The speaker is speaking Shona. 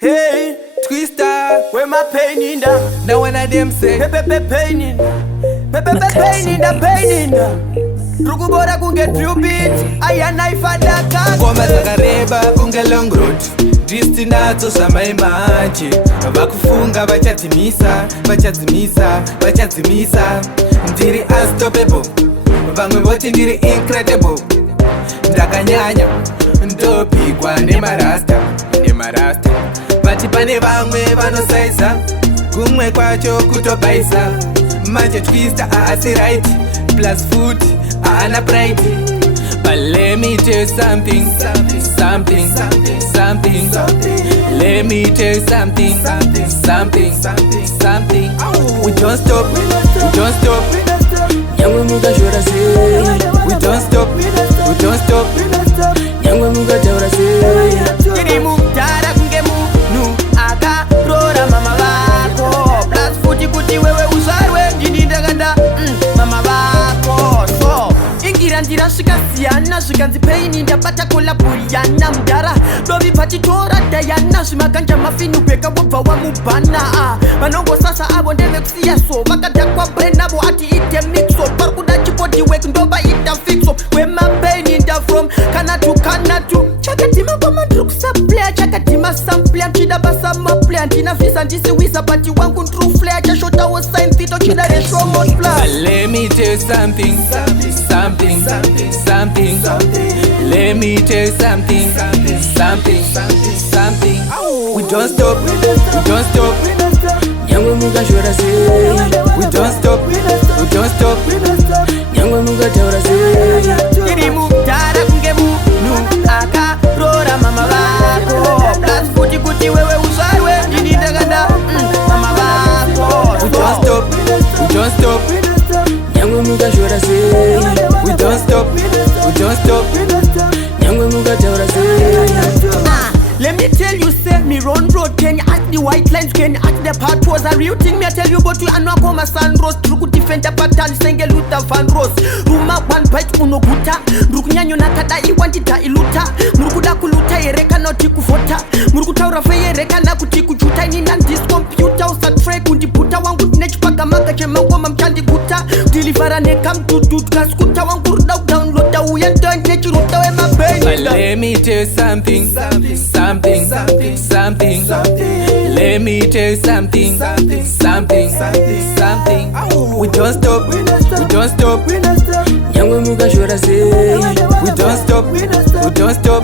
Hey, twister, where my pain in the. Now when I them say, pain in pain in the. Rukubora kunge true beat, aya knife and a Ngoma zakareba kunge long road. Distinazo samaimanje vakufunga vachadzimisa ndiri unstoppable vamwe voti ndiri incredible ndakanyanya ndopigwa nemarasta vati pane vamwe vanosaiza kumwe kwacho kutobaisa manje twister aasi right plus food aana pride. But let me tell you something. Let me tell you something. We don't stop. Nyangwe muga jora se. We don't stop. Nyangwe muga jora se. Kiri mutara kunge munu aka rora mama vako. Plus futi kuti wewe usarwe ndini ndaganda mama vako. So ingirandira svikasiyana zvikanzi peini ndabata kolabhuriyana mudhara dovi pachitora dayana zvimaganja mafinu bheka wobva wamubhana vanongosasa avo ndevekusiya so vakadhakwa brenavo ati ite mixo pari kuda chipodiwek ndova ita fixo wemapeini ndafrom kana tu chakadhima koma ndiri kusaplaya chakadhima samplaya mchida basa maplaya ndina visa ndisiwisa bati wangu ndiri flaya chashotawo sign fito chida reshomoplaya. Let me tell you something. Let me tell you something. We don't stop. Nyangwe muga jora se. We don't stop. Nyangwe muga jora se. Kiri mutara kunge munu aka rora mama vako. Plus futi kuti wewe usarwe ndini ndaganda mama vako. We don't stop. Nyangwe muga jora se. We don't stop. Nyangwe muga jora se. Let me tell you, say me run road. Can you ask the white lines? Can you ask the part was a real thing? Me I tell you, but we are not come a sun rose. Truku defend the pattern, senge luta fan rose. Ruma one bite uno guta. Rukunyanyo nakada iwantita iluta. Murukuda kuluta yereka no tikufota. Murukuta urafe yereka na kutikujuta. Nina this computer usat free kundiputa. Wangu nechpaka maka chema ngoma mchandi guta. Dilivara nekam tututka skuta. Wangu downloada uyanda nechiruta we mabenyi. But let me tell you something. Let me tell you something. We don't stop. Nyangwe muga jora se. We don't stop.